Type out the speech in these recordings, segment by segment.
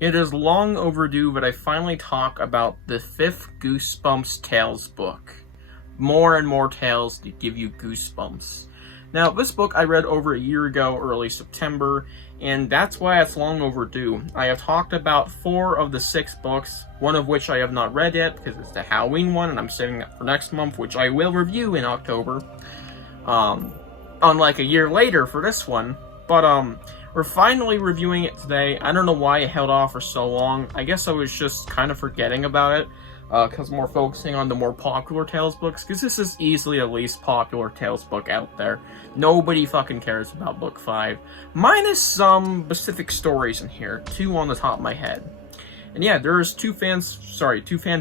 It is long overdue that I finally talk about the 5th Goosebumps Tales book. More and more tales to give you goosebumps. Now, this book I read over a year ago, early September, and that's why it's long overdue. I have talked about 4 of the 6 books, one of which I have not read yet because it's the Halloween one, and I'm saving that for next month, which I will review in October. Unlike a year later for this one, but we're finally reviewing it today. I don't know why I held off for so long. I guess I was just kind of forgetting about it, because more focusing on the more popular Tales books, because this is easily the least popular Tales book out there. Nobody fucking cares about book 5, minus some specific stories in here, 2 on the top of my head. And yeah, there's 2 fan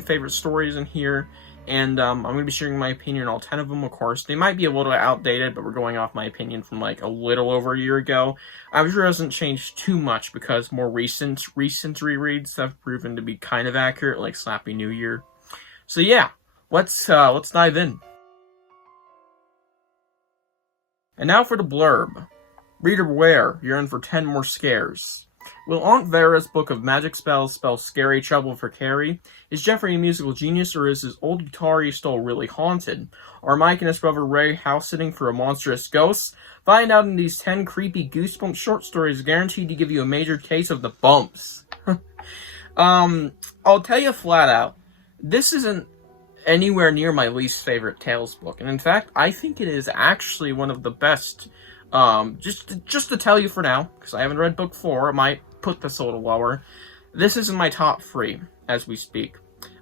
favorite stories in here, and I'm going to be sharing my opinion on all 10 of them, of course. They might be a little outdated, but we're going off my opinion from like a little over a year ago. I'm sure it hasn't changed too much because more recent rereads have proven to be kind of accurate, like Slappy New Year. So yeah, let's dive in. And now for the blurb. Reader beware, you're in for 10 more scares. Will Aunt Vera's book of magic spells spell scary trouble for Carrie? Is Jeffrey a musical genius, or is his old guitar he stole really haunted? Are Mike and his brother Ray house-sitting for a monstrous ghost? Find out in these 10 creepy Goosebumps short stories guaranteed to give you a major case of the bumps. I'll tell you flat out, this isn't anywhere near my least favorite Tales book, and in fact, I think it is actually one of the best. Just to tell you for now, because I haven't read book 4, I might put this a little lower. This is in my top 3 as we speak.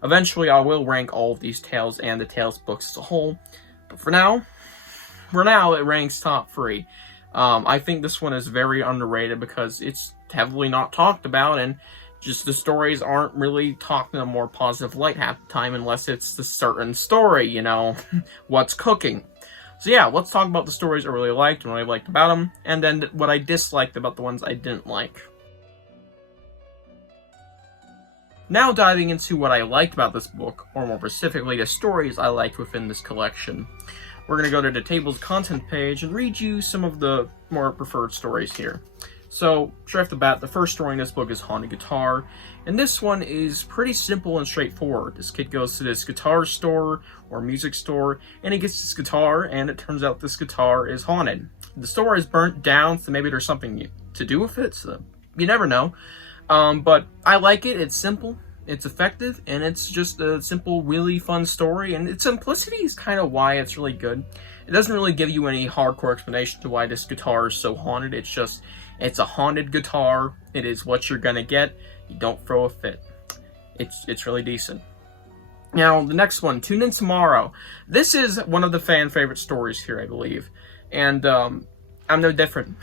Eventually, I will rank all of these Tales and the Tales books as a whole, but for now, it ranks top 3. I think this one is very underrated because it's heavily not talked about, and just the stories aren't really talked in a more positive light half the time unless it's the certain story, you know, what's cooking. So yeah, let's talk about the stories I really liked and what I liked about them, and then what I disliked about the ones I didn't like. Now diving into what I liked about this book, or more specifically the stories I liked within this collection. We're going to go to the table's content page and read you some of the more preferred stories here. So, straight off the bat, the first story in this book is Haunted Guitar, and this one is pretty simple and straightforward. This kid goes to this guitar store, or music store, and he gets this guitar, and it turns out this guitar is haunted. The store is burnt down, so maybe there's something to do with it, so you never know. But I like it. It's simple, it's effective, and it's just a simple, really fun story, and its simplicity is kind of why it's really good. It doesn't really give you any hardcore explanation to why this guitar is so haunted. It's just, it's a haunted guitar. It is what you're gonna get. You don't throw a fit. It's really decent. Now, the next one, Tune In Tomorrow. This is one of the fan favorite stories here, I believe. And I'm no different.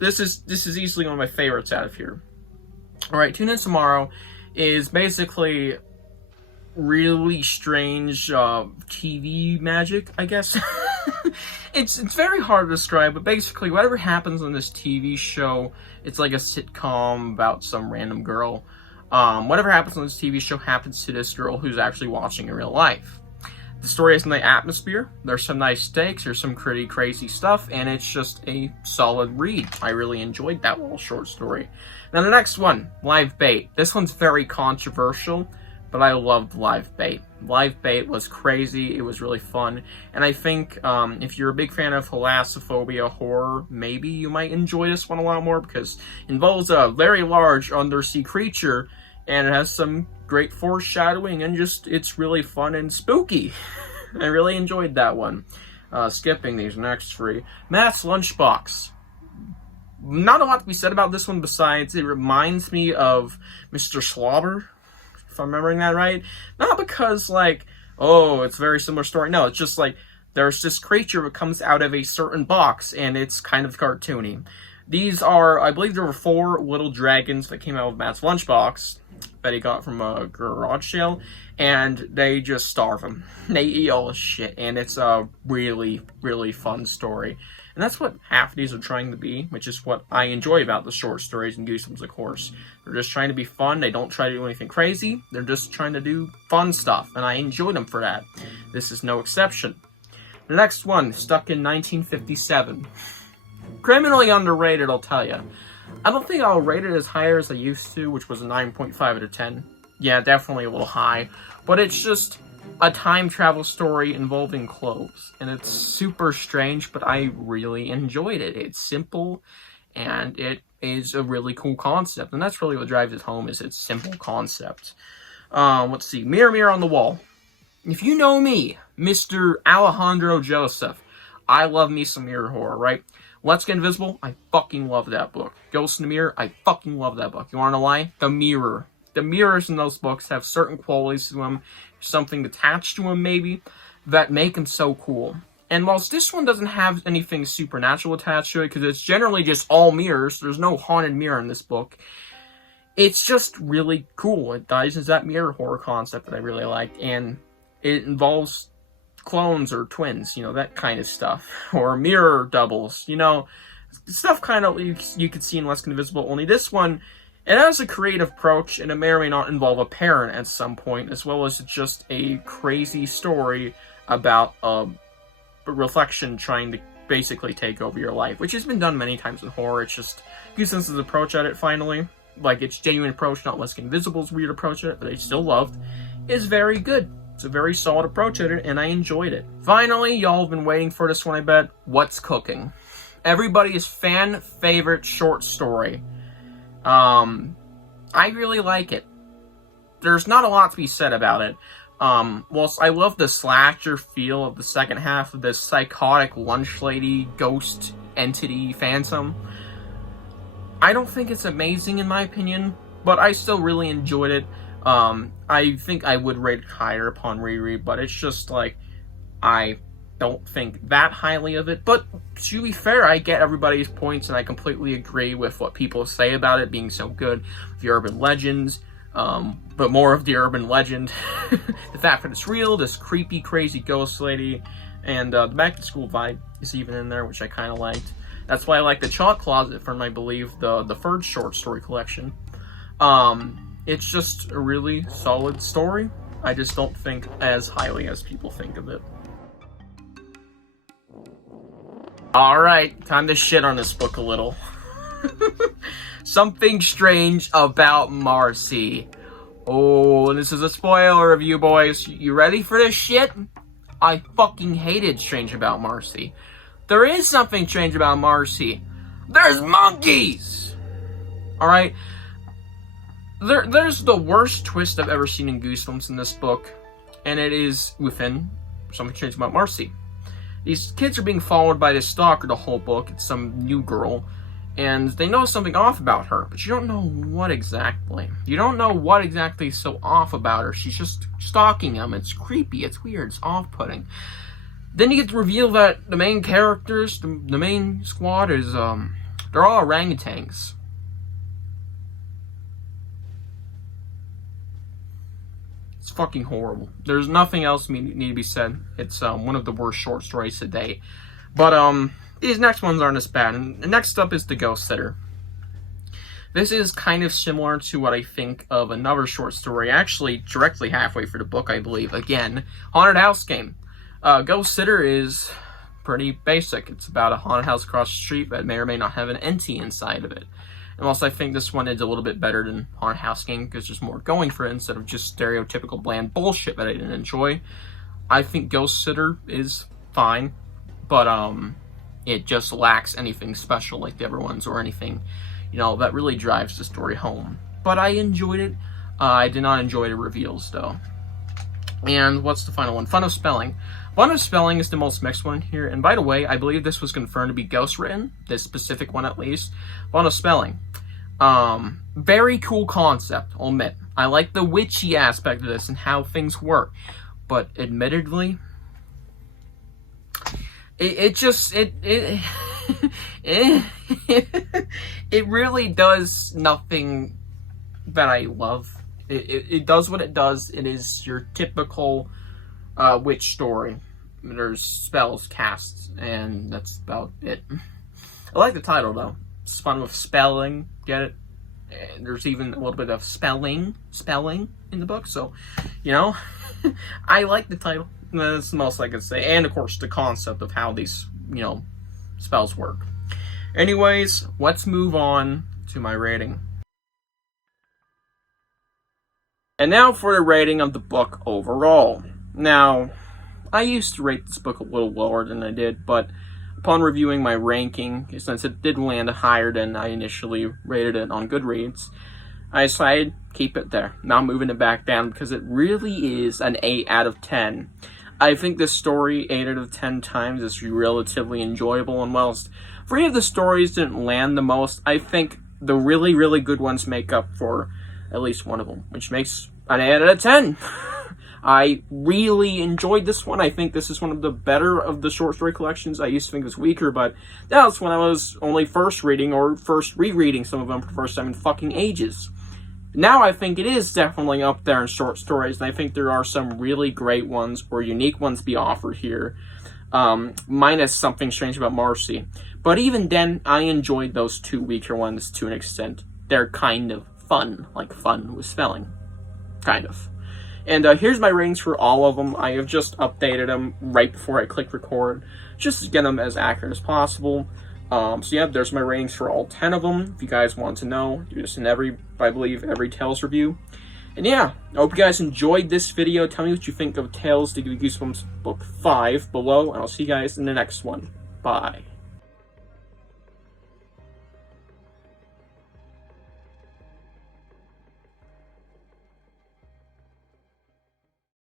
This is easily one of my favorites out of here. Alright, Tune In Tomorrow is basically really strange TV magic, I guess. It's very hard to describe, but basically whatever happens on this TV show, it's like a sitcom about some random girl. Whatever happens on this TV show happens to this girl who's actually watching in real life. The story has a nice atmosphere, there's some nice stakes, there's some pretty crazy stuff, and it's just a solid read. I really enjoyed that little short story. Now the next one, Live Bait. This one's very controversial, but I loved Live Bait. Live Bait was crazy, it was really fun, and I think if you're a big fan of thalassophobia horror, maybe you might enjoy this one a lot more because it involves a very large undersea creature, and it has some great foreshadowing, and just, it's really fun and spooky. I really enjoyed that one. Skipping these next 3. Matt's Lunchbox. Not a lot to be said about this one besides it reminds me of Mr. Slobber, if I'm remembering that right. Not because, like, oh, it's a very similar story. No, it's just like, there's this creature that comes out of a certain box, and it's kind of cartoony. These are, I believe there were 4 little dragons that came out of Matt's lunchbox that he got from a garage sale, and they just starve him. They eat all his shit, and it's a really, really fun story. And that's what half of these are trying to be, which is what I enjoy about the short stories and Goosebumps, of course. They're just trying to be fun. They don't try to do anything crazy. They're just trying to do fun stuff, and I enjoy them for that. This is no exception. The next one, Stuck in 1957. Criminally underrated, I'll tell you. I don't think I'll rate it as high as I used to, which was a 9.5 out of 10. Yeah, definitely a little high. But it's just a time travel story involving clothes. And it's super strange, but I really enjoyed it. It's simple, and it is a really cool concept. And that's really what drives it home, is its simple concept. Let's see. Mirror, Mirror on the Wall. If you know me, Mr. Alejandro Joseph, I love me some mirror horror, right? Let's Get Invisible, I fucking love that book. Ghost in the Mirror, I fucking love that book. You wanna know why? The mirror. The mirrors in those books have certain qualities to them, something attached to them maybe, that make them so cool. And whilst this one doesn't have anything supernatural attached to it, because it's generally just all mirrors, there's no haunted mirror in this book, it's just really cool. It dives into that mirror horror concept that I really like, and it involves clones or twins, you know, that kind of stuff. Or mirror doubles, you know, stuff kind of you could see in Less Than Invisible, only this one, it has a creative approach, and it may or may not involve a parent at some point, as well as just a crazy story about a reflection trying to basically take over your life, which has been done many times in horror. It's just Goosebump's approach at it, finally. Like, its genuine approach, not Less Than Invisible's weird approach at it, but I still loved, is very good. It's a very solid approach at it, and I enjoyed it. Finally, y'all have been waiting for this one, I bet. What's Cooking? Everybody's fan favorite short story. I really like it. There's not a lot to be said about it. Whilst I love the slasher feel of the second half of this psychotic lunch lady ghost entity phantom, I don't think it's amazing in my opinion, but I still really enjoyed it. I think I would rate it higher upon reread, but it's just like, I don't think that highly of it. But to be fair, I get everybody's points, and I completely agree with what people say about it being so good. The urban legends, but more of the urban legend. The fact that it's real, this creepy, crazy ghost lady, and the back to school vibe is even in there, which I kind of liked. That's why I like the Chalk Closet from, I believe, the third short story collection. It's just a really solid story. I just don't think as highly as people think of it. Alright, time to shit on this book a little. Something Strange About Marcy. Oh, and this is a spoiler review, boys. You ready for this shit? I fucking hated Strange About Marcy. There is something strange about Marcy. There's monkeys! Alright? There's the worst twist I've ever seen in Goosebumps in this book, and it is within Something Strange About Marcy. These kids are being followed by this stalker the whole book. It's some new girl, and they know something off about her, but you don't know what exactly. You don't know what exactly is so off about her. She's just stalking them. It's creepy. It's weird. It's off-putting. Then you get to reveal that the main characters, the main squad is, they're all orangutans. It's fucking horrible. There's nothing else need to be said. It's one of the worst short stories to date. But these next ones aren't as bad. And next up is The Ghost Sitter. This is kind of similar to what I think of another short story, actually directly halfway through the book, I believe. Again, Haunted House Game. Ghost Sitter is pretty basic. It's about a haunted house across the street that may or may not have an entity inside of it. And also, I think this one is a little bit better than Haunted House Game because there's more going for it instead of just stereotypical bland bullshit that I didn't enjoy. I think Ghost Sitter is fine, but it just lacks anything special like the other ones or anything, you know, that really drives the story home. But I enjoyed it. I did not enjoy the reveals, though. And what's the final one? Fun of Spelling. Fun of Spelling is the most mixed one here. And by the way, I believe this was confirmed to be ghost-written. This specific one, at least. Fun of Spelling. Very cool concept, I'll admit. I like the witchy aspect of this and how things work. But admittedly, it really does nothing that I love. It does what it does. It is your typical witch story. There's spells cast, and that's about it. I like the title, though. It's fun with spelling. Get it? And there's even a little bit of spelling in the book, so, you know, I like the title. That's the most I can say. And, of course, the concept of how these, you know, spells work. Anyways, let's move on to my rating. And now for the rating of the book overall. Now, I used to rate this book a little lower than I did, but upon reviewing my ranking, since it did land higher than I initially rated it on Goodreads, I decided to keep it there, not moving it back down, because it really is an 8 out of 10. I think this story, 8 out of 10 times, is relatively enjoyable, and whilst 3 of the stories didn't land the most, I think the really, really good ones make up for at least one of them, which makes an 8 out of 10. I really enjoyed this one. I think this is one of the better of the short story collections. I used to think it was weaker, but that was when I was only first reading or first rereading some of them for the first time in fucking ages. Now I think it is definitely up there in short stories, and I think there are some really great ones or unique ones to be offered here, minus Something Strange About Marcy. But even then, I enjoyed those 2 weaker ones to an extent. They're kind of fun, like fun with spelling. Kind of. And here's my ratings for all of them. I have just updated them right before I click record, just to get them as accurate as possible. So yeah, there's my ratings for all 10 of them. If you guys want to know, do this in I believe, every Tales review. And yeah, I hope you guys enjoyed this video. Tell me what you think of Tales to Goosebumps Book 5 below, and I'll see you guys in the next one. Bye.